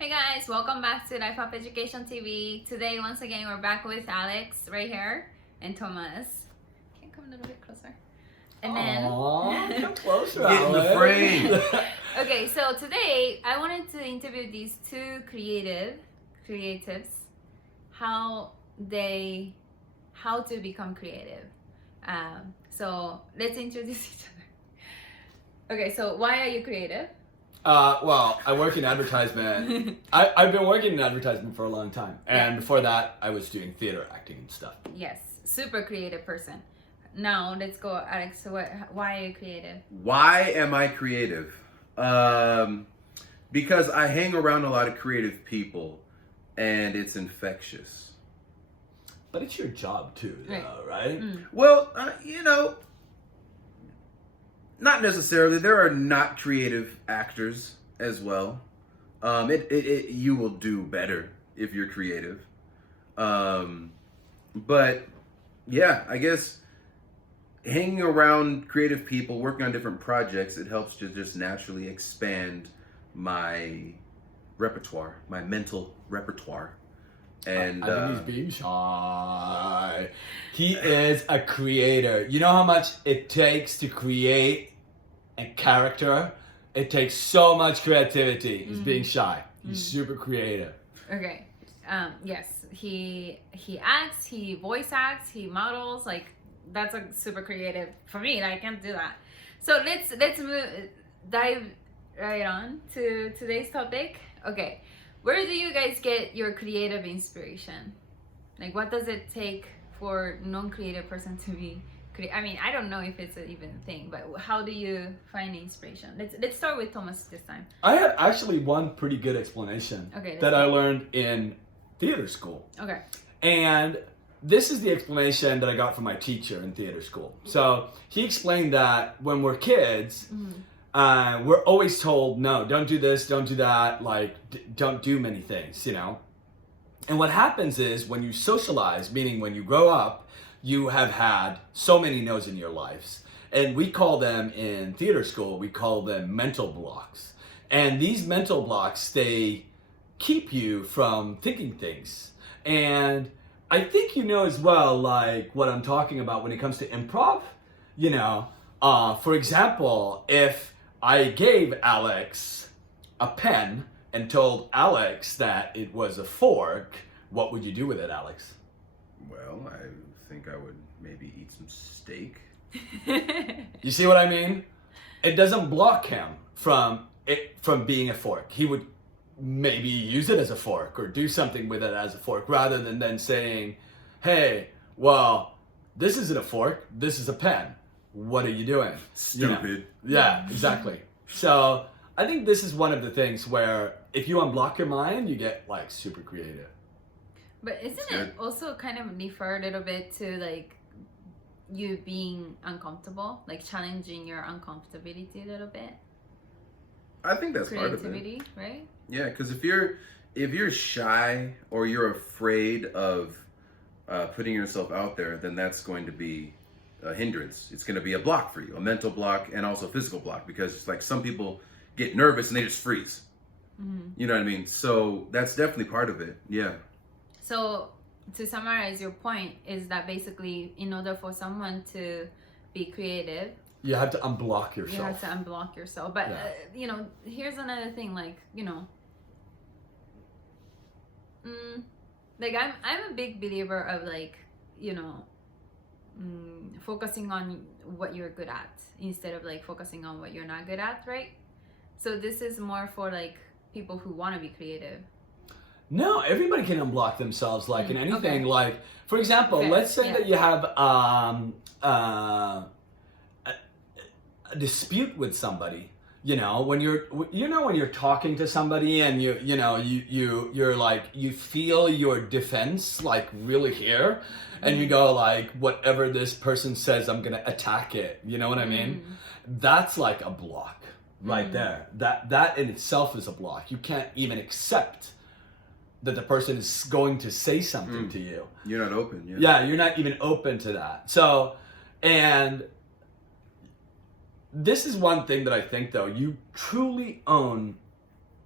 Hey guys, welcome back to LifeUpEducationTV. Today, once again, we're back with Alex right here and Thomas. Can you come a little bit closer? And then come closer, Get in the Alex. frame. okay, so today I wanted to interview these two creatives, how to become creative. So let's introduce each other. Okay, so why are you creative? Well, I work in advertisement. I've been working in advertisement for a long time. And before that, I was doing theater acting and stuff. Yes, super creative person. Now, let's go, Alex. So why are you creative? Why am I creative? Because I hang around a lot of creative people and it's infectious. But it's your job too, though, right? Well, not necessarily. There are not creative actors as well. You will do better if you're creative. But yeah, I guess hanging around creative people, working on different projects, it helps to just naturally expand my repertoire, my mental repertoire. And I think he's being shy. He is a creator. You know how much it takes to create a character? It takes so much creativity. He's being shy. He's super creative. Okay. Yes, he acts, he voice acts, he models. Like, that's a super creative for me. I can't do that. So let's dive right on to today's topic. Okay, where do you guys get your creative inspiration? Like, what does it take for non-creative person to be creative? I mean, I don't know if it's an even thing, but how do you find inspiration? Let's start with Thomas this time. I had actually one pretty good explanation that I learned in theater school. Okay. And this is the explanation that I got from my teacher in theater school. So he explained that when we're kids, we're always told, no, don't do this, don't do that, like, don't do many things, you know? And what happens is when you socialize, meaning when you grow up, you have had so many no's in your lives. And we call them in theater school, we call them mental blocks. And these mental blocks, they keep you from thinking things. And I think you know as well, like, what I'm talking about when it comes to improv. You know, for example, if I gave Alex a pen and told Alex that it was a fork, what would you do with it, Alex? Well, I think I would maybe eat some steak. You see what I mean? It doesn't block him from being a fork. He would maybe use it as a fork or do something with it as a fork rather than then saying, hey, well, this isn't a fork, this is a pen. What are you doing? Stupid. You know? Yeah, exactly. So I think this is one of the things where if you unblock your mind, you get like super creative. But isn't it also kind of refer a little bit to like you being uncomfortable, like challenging your uncomfortability a little bit? I think that's part of it. Creativity, right? Yeah, because if you're shy or you're afraid of putting yourself out there, then that's going to be a hindrance. It's going to be a block for you, a mental block and also a physical block, because it's like some people get nervous and they just freeze. You know what I mean? So that's definitely part of it. Yeah. So to summarize your point is that basically in order for someone to be creative, you have to unblock yourself. you have to unblock yourself. But you know, here's another thing, like, you know, like I'm a big believer of, like, you know, focusing on what you're good at instead of like focusing on what you're not good at, right? So this is more for like people who want to be creative. No, everybody can unblock themselves, like in anything. Okay. Like, for example, let's say that you have a dispute with somebody. You know, when you're talking to somebody and you're like, you feel your defense like really here, and you go like, whatever this person says, I'm gonna attack it. You know what I mean? That's like a block right there. That in itself is a block. You can't even accept that the person is going to say something to you. You're not open. Yeah, you're not even open to that. So, and this is one thing that I think, though, you truly own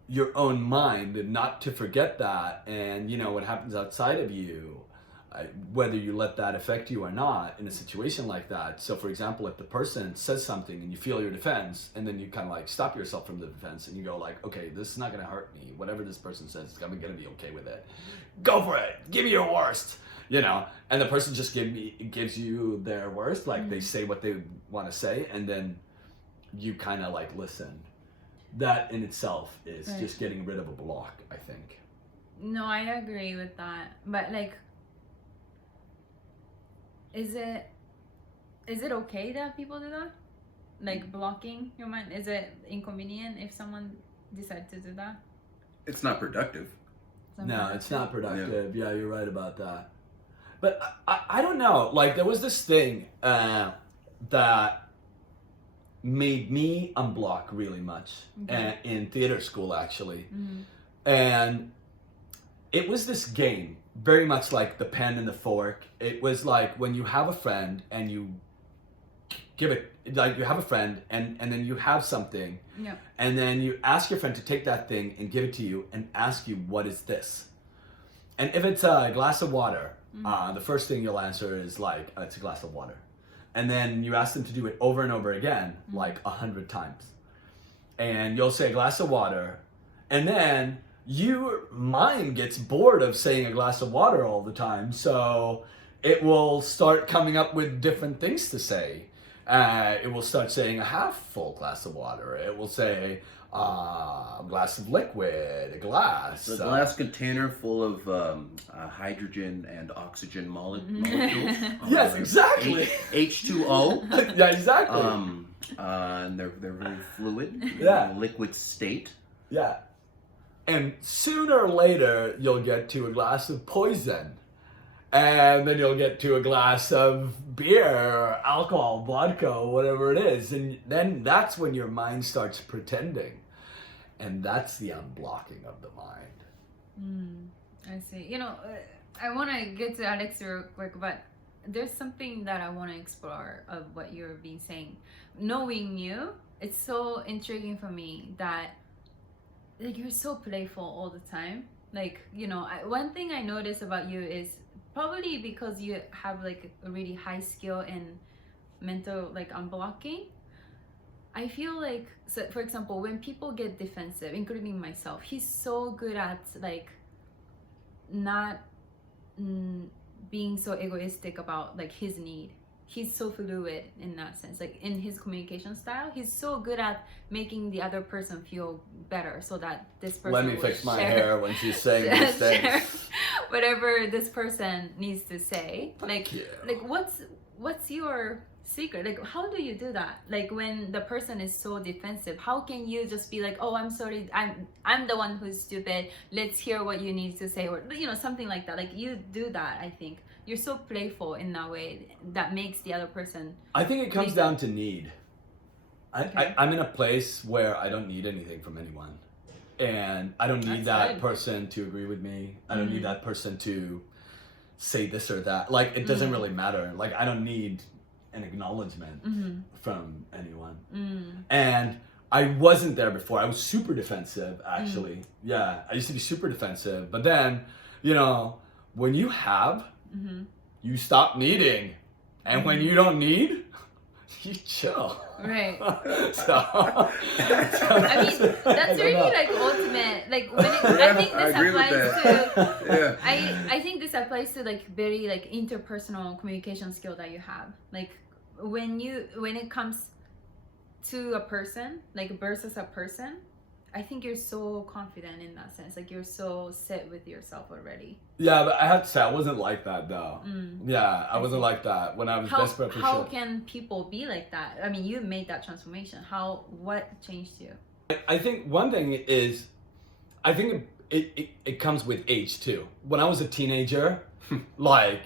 your own mind and not to forget that, and you know what happens outside of you, whether you let that affect you or not in a situation like that. So for example, if the person says something and you feel your defense, and then you kind of like stop yourself from the defense and you go like, okay, this is not going to hurt me, whatever this person says, I'm going to be okay with it, go for it, give me your worst, you know. And the person just gives you their worst, like they say what they want to say, and then you kind of like listen. That in itself is just getting rid of a block, I think. No, I agree with that. But like, is it okay that people do that? Like blocking your mind? Is it inconvenient if someone decides to do that? It's not productive. No, it's not productive. Yeah, you're right about that. But I don't know. Like there was this thing that made me unblock really much in theater school, actually. And it was this game, very much like the pen and the fork. It was like when you have a friend and you give it, like you have a friend and then you have something, and then you ask your friend to take that thing and give it to you and ask you, what is this? And if it's a glass of water, the first thing you'll answer is like, it's a glass of water. And then you ask them to do it over and over again, like 100 times. And you'll say a glass of water, and then your mind gets bored of saying a glass of water all the time, so it will start coming up with different things to say. It will start saying a half full glass of water. It will say a glass of liquid, a glass. It's a glass container full of hydrogen and oxygen molecules. Yes, exactly. H2O. Yeah, exactly. And they're very fluid. Yeah. Liquid state. Yeah. And sooner or later, you'll get to a glass of poison. And then you'll get to a glass of beer, or alcohol, vodka, whatever it is. And then that's when your mind starts pretending. And that's the unblocking of the mind. I see. You know, I want to get to Alex real quick, but there's something that I want to explore of what you're being saying. Knowing you, it's so intriguing for me that like you're so playful all the time. Like, you know, one thing I notice about you is probably because you have like a really high skill in mental like unblocking. I feel like, so for example, when people get defensive, including myself, he's so good at like not being so egoistic about like his need. He's so fluid in that sense, like in his communication style. He's so good at making the other person feel better, so that this person Let me fix my hair when she's saying these things. Whatever this person needs to say. Thank you. Like what's your secret? Like how do you do that? Like when the person is so defensive, how can you just be like, oh, I'm sorry, I'm the one who's stupid, let's hear what you need to say, or you know, something like that. Like you do that. I think you're so playful in that way that makes the other person. I think it comes down to need. I'm in a place where I don't need anything from anyone, and I don't need that person to agree with me. I don't need that person to say this or that. Like it doesn't really matter. Like I don't need an acknowledgement from anyone. And I wasn't there before. I was super defensive, actually. Yeah, I used to be super defensive. But then, you know, when you have, you stop needing. And when you don't need, you chill. Right. So, I mean, that's really like ultimate. Like when I think this applies to. I think this applies to like very like interpersonal communication skill that you have. Like when it comes to a person, like versus a person, I think you're so confident in that sense. Like you're so set with yourself already. Yeah, but I have to say I wasn't like that though. Yeah, I wasn't like that when I was desperate for How shit. can people be like that? I mean, you made that transformation. What changed you? I think one thing is, I think it comes with age too. When I was a teenager, like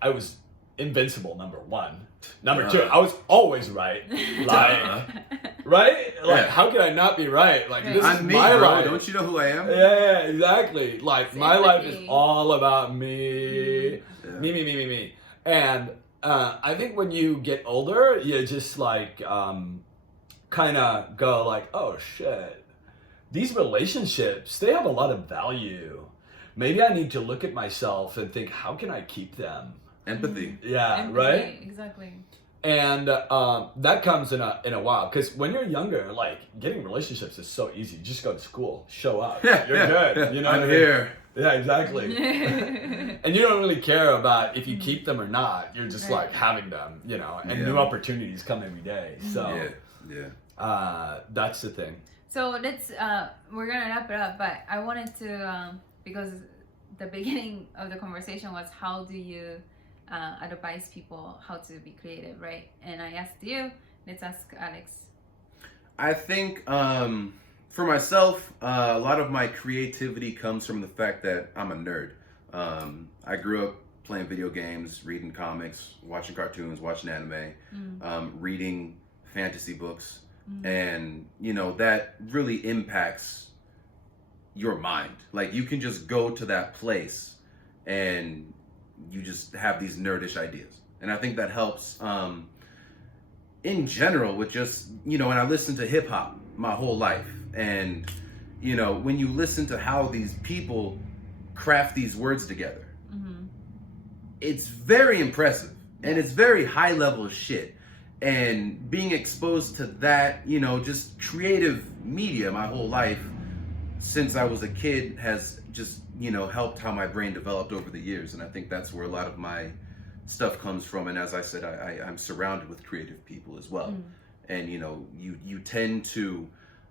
I was invincible, number one. Number two, I was always right. Like, right? Like, how can I not be right? Like, this is my life. Don't you know who I am? Yeah, exactly. Like, my life is all about me. Me. And I think when you get older, you just like kind of go like, oh shit, these relationships, they have a lot of value. Maybe I need to look at myself and think, how can I keep them? Empathy. Yeah, Empathy, right? Exactly. And that comes in a while, because when you're younger, like, getting relationships is so easy. You just go to school, show up, you're good. You know, I'm here. Yeah, exactly. And you don't really care about if you keep them or not. You're just like having them, you know, and new opportunities come every day. So that's the thing. So let's we're gonna wrap it up, but I wanted to because the beginning of the conversation was how do you advise people how to be creative, right? And I asked you. Let's ask Alex. I think for myself, a lot of my creativity comes from the fact that I'm a nerd. I grew up playing video games, reading comics, watching cartoons, watching anime, reading fantasy books, and you know that really impacts your mind. Like you can just go to that place and you just have these nerdish ideas, and I think that helps in general with just, you know, and I listened to hip hop my whole life, and you know, when you listen to how these people craft these words together, it's very impressive and it's very high level shit. And being exposed to that, you know, just creative media my whole life since I was a kid has just, you know, helped how my brain developed over the years. And I think that's where a lot of my stuff comes from. And as I said, I'm surrounded with creative people as well. And, you know, you tend to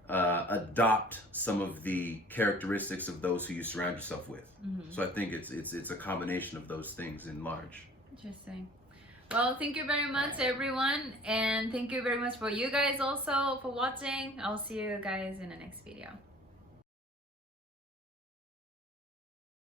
adopt some of the characteristics of those who you surround yourself with. So I think it's a combination of those things in large. Interesting. Well, thank you very much, everyone. And thank you very much for you guys also for watching. I'll see you guys in the next video.